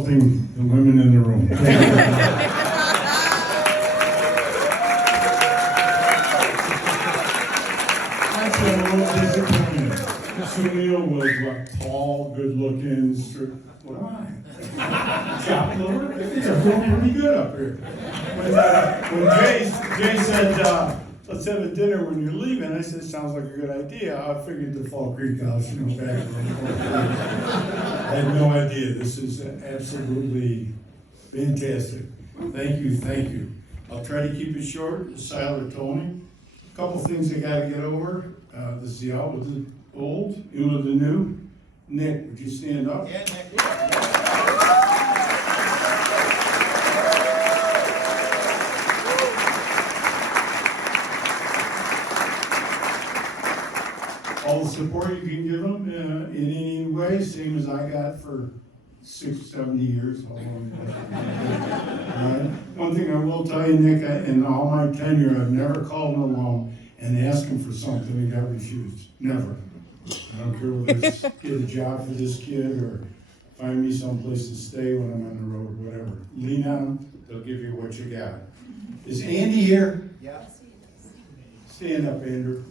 The women in the room. Actually, I'm a little disappointed. Sunil was what, tall, good-looking, what am I? Chocolate? I think I'm doing pretty good up here. When Jay said, let's have a dinner when you're leaving, I said, sounds like a good idea. I figured the Fall Creek House, back. I had no idea. This is absolutely fantastic. Thank you. I'll try to keep it short. Siler Tony. A couple things I got to get over. This is the out with the old, in with the new. Nick, would you stand up? Yeah, Nick. All the support you can give them in any way, same as I got for 70 years. How long right? One thing I will tell you, Nick, in all my tenure, I've never called him alone and asked him for something and got refused. Never. I don't care whether it's get a job for this kid or find me someplace to stay when I'm on the road, whatever. Lean on them, they'll give you what you got. Is Andy here? Yeah. Stand up, Andrew.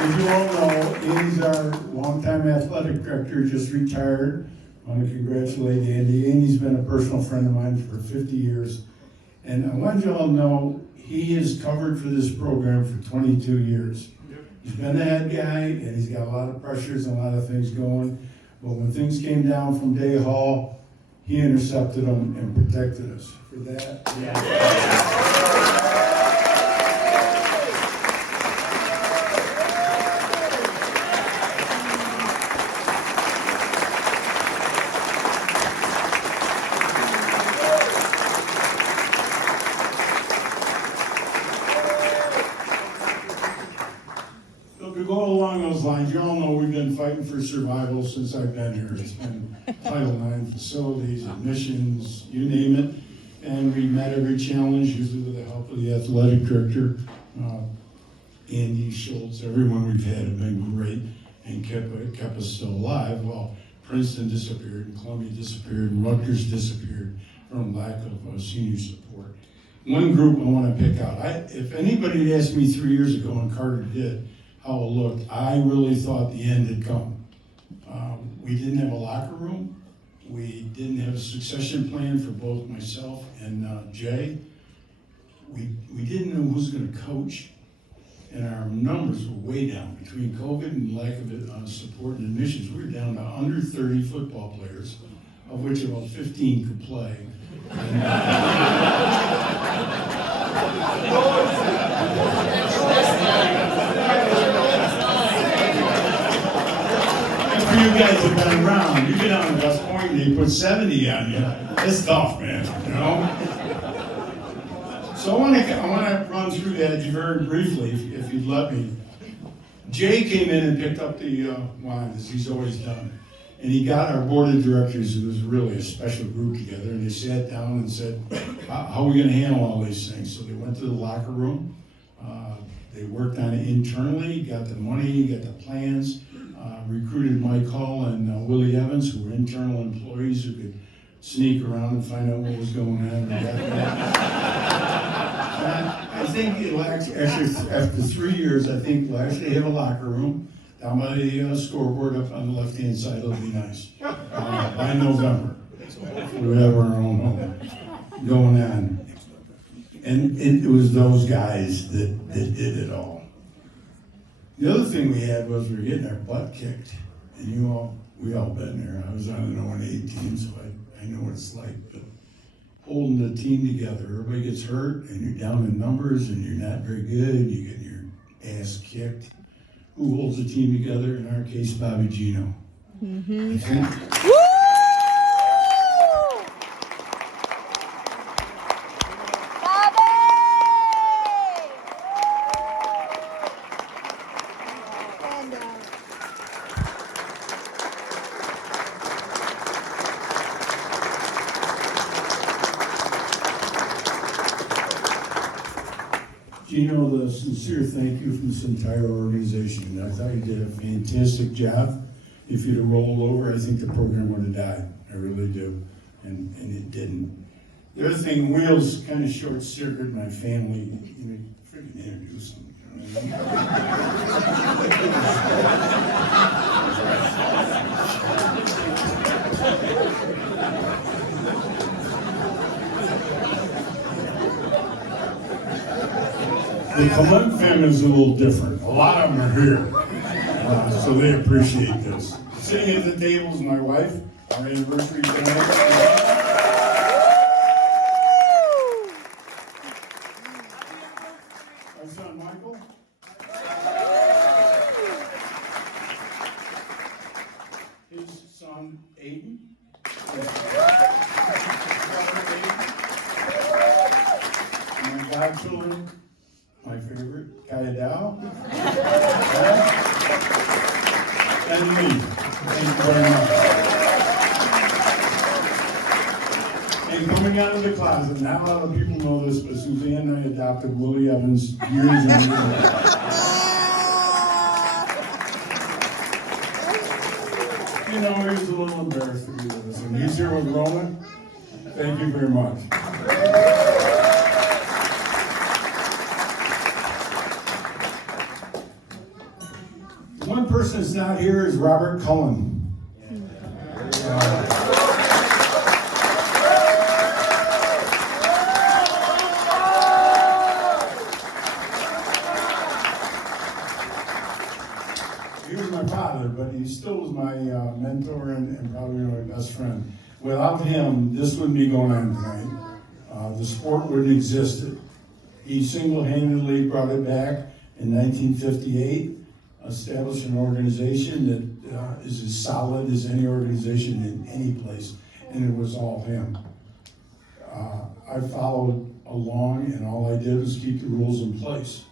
As you all know, Andy's our longtime athletic director, just retired. I want to congratulate Andy. Andy's been a personal friend of mine for 50 years. And I want you all to know he has covered for this program for 22 years. He's been the head guy, and he's got a lot of pressures and a lot of things going. But when things came down from Day Hall, he intercepted them and protected us. For that, to go along those lines, you all know we've been fighting for survival since I've been here. It's been Title IX facilities, admissions, you name it. And we met every challenge, usually with the help of the athletic director. Andy Schultz, everyone we've had have been great and kept us still alive. Well, Princeton disappeared, and Columbia disappeared, and Rutgers disappeared from lack of senior support. One group I want to pick out. If anybody had asked me 3 years ago, and Carter did, how it looked, I really thought the end had come. We didn't have a locker room. We didn't have a succession plan for both myself and Jay. We didn't know who was going to coach, and our numbers were way down. Between COVID and lack of support and admissions, we were down to under 30 football players, of which about 15 could play. You guys have been around. You've been on West Point and they put 70 on you. It's tough, man, So I want to run through that very briefly, if you'd let me. Jay came in and picked up the wine, as he's always done. And he got our board of directors, who was really a special group together, and they sat down and said, how are we going to handle all these things? So they went to the locker room. They worked on it internally, got the money, got the plans. Recruited Mike Hall and Willie Evans, who were internal employees who could sneak around and find out what was going on. I think it'll actually, after 3 years, I think we'll actually have a locker room down by the scoreboard up on the left-hand side. It'll be nice by November. So hopefully we have our own home going on. And it was those guys that did it all. The other thing we had was we were getting our butt kicked, and we all been there. I was on an 0-8 team, so I know what it's like. But holding the team together, everybody gets hurt, and you're down in numbers, and you're not very good. You get your ass kicked. Who holds the team together? In our case, Bobby Gino. Mm-hmm. Gino, the sincere thank you from this entire organization. I thought you did a fantastic job. If you'd have rolled over, I think the program would have died. I really do. And it didn't. The other thing, Wheels kind of short-circuited my family. You know, freaking introduce them. You know what I mean? The Cullen family is a little different. A lot of them are here, so they appreciate this. Sitting at the table is my wife, our anniversary tonight. My son Michael. His son Aiden. My godchildren, my favorite, Kayadao. And me. Thank you very much. And coming out of the closet, not a lot of people know this, but Suzanne and I adopted Willie Evans years and years ago. You know, he was a little embarrassed to be with us. And he's here with Roman. Thank you very much. One person that's not here is Robert Cullen. He was my father, but he still was my mentor and probably my best friend. Without him, this wouldn't be going on tonight. The sport wouldn't exist. He single-handedly brought it back in 1958. Established an organization that is as solid as any organization in any place, and it was all him. I followed along, and all I did was keep the rules in place.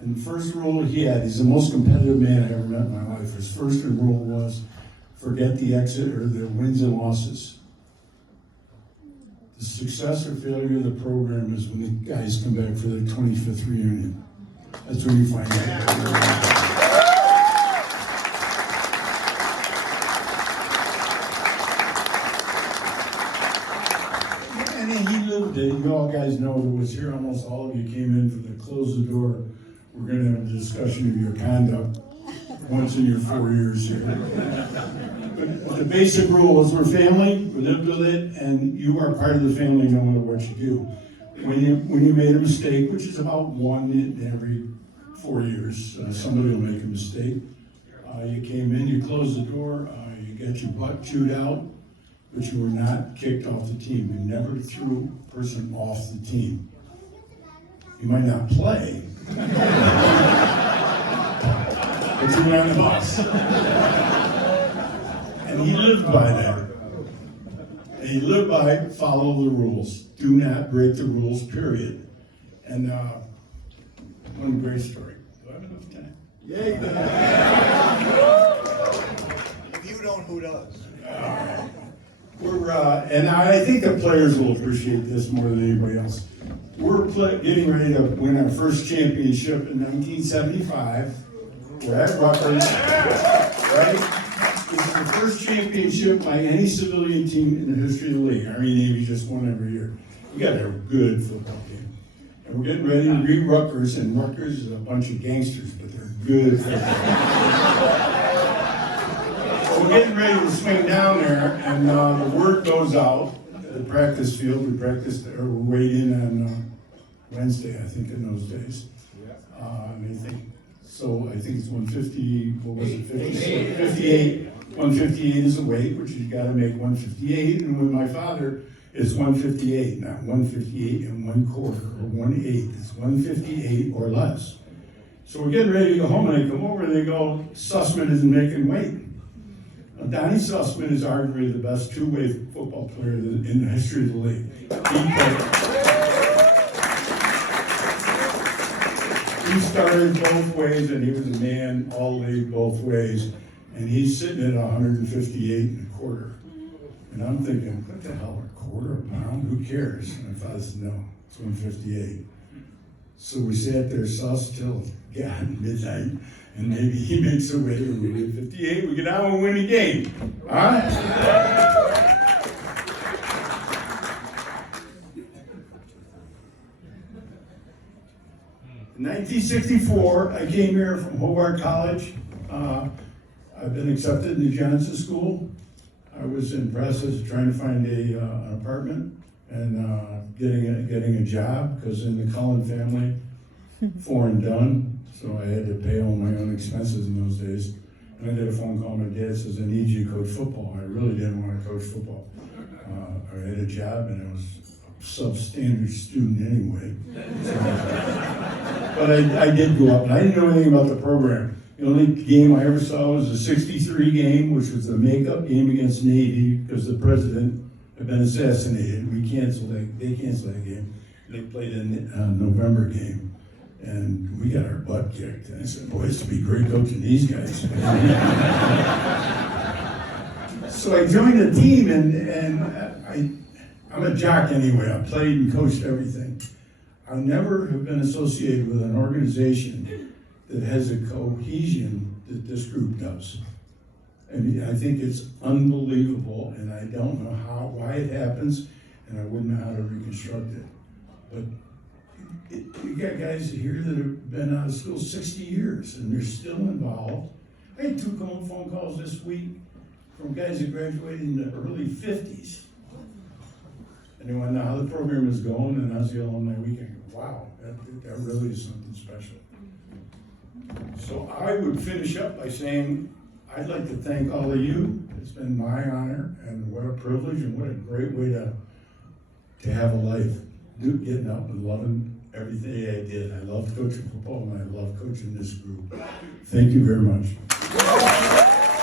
And the first rule he had, he's the most competitive man I ever met in my life. His first rule was, forget the exit or the wins and losses. The success or failure of the program is when the guys come back for their 25th reunion. That's when you find out. And he lived it. You all guys know that was here. Almost all of you came in for the close the door. We're going to have a discussion of your conduct once in your 4 years here. But the basic rule is we're family, we live with it, and you are part of the family no matter what you do. When you made a mistake, which is about one in every 4 years, somebody will make a mistake. You came in, you closed the door, you got your butt chewed out, but you were not kicked off the team. You never threw a person off the team. You might not play, but you were on the bus. And he lived by that. And he lived by follow the rules. Do not break the rules, period. And one great story. Do I have enough time? Yeah, you do. If you don't, who does? And I think the players will appreciate this more than anybody else. We're getting ready to win our first championship in 1975. We're at Rutgers, right? This is the first championship by any civilian team in the history of the league. Army Navy just won every year. We got a good football team. And we're getting ready to beat Rutgers, and Rutgers is a bunch of gangsters, but they're good football. So we're getting ready to swing down there, and the word goes out at the practice field. We practiced, or we weighed in on Wednesday, I think, in those days. I think it's 150, what was it, 58. 158 is the weight, which you got to make 158. And with my father, it's 158, not 158 and 1/4 or 1/8. It's 158 or less. So we're getting ready to go home, and they come over and they go, Sussman isn't making weight. Now, Donnie Sussman is arguably the best two-way football player in the history of the league. He started both ways, and he was a man all league both ways. And he's sitting at 158 1/4. And I'm thinking, what the hell, 1/4 pound? Who cares? And my father said, no, it's 158. So we sat there, sauce till God midnight, and maybe he makes a way to win 58. We get out and win the game. Huh? In 1964, I came here from Hobart College. I've been accepted in the Johnson School. I was in the process of trying to find an apartment and getting a job, because in the Cullen family, foreign done, so I had to pay all my own expenses in those days. And I did a phone call. My dad says, "I need you to coach football." I really didn't want to coach football. I had a job, and I was a substandard student anyway. But I did go up, and I didn't know anything about the program. The only game I ever saw was a '63 game, which was the makeup game against Navy, because the president had been assassinated. They canceled that game. They played a November game, and we got our butt kicked. And I said, "Boy, this would be great coaching these guys." So I joined the team, and I'm a jock anyway. I played and coached everything. I never have been associated with an organization that has a cohesion that this group does. And I think it's unbelievable, and I don't know why it happens, and I wouldn't know how to reconstruct it. But you got guys here that have been out of school 60 years, and they're still involved. I had 2 phone calls this week from guys that graduated in the early 50s. And they want to know how the program is going, and how's the alumni weekend. Wow, that really is something special. So I would finish up by saying, I'd like to thank all of you. It's been my honor, and what a privilege, and what a great way to have a life. Getting up and loving everything I did. I love coaching football, and I love coaching this group. Thank you very much.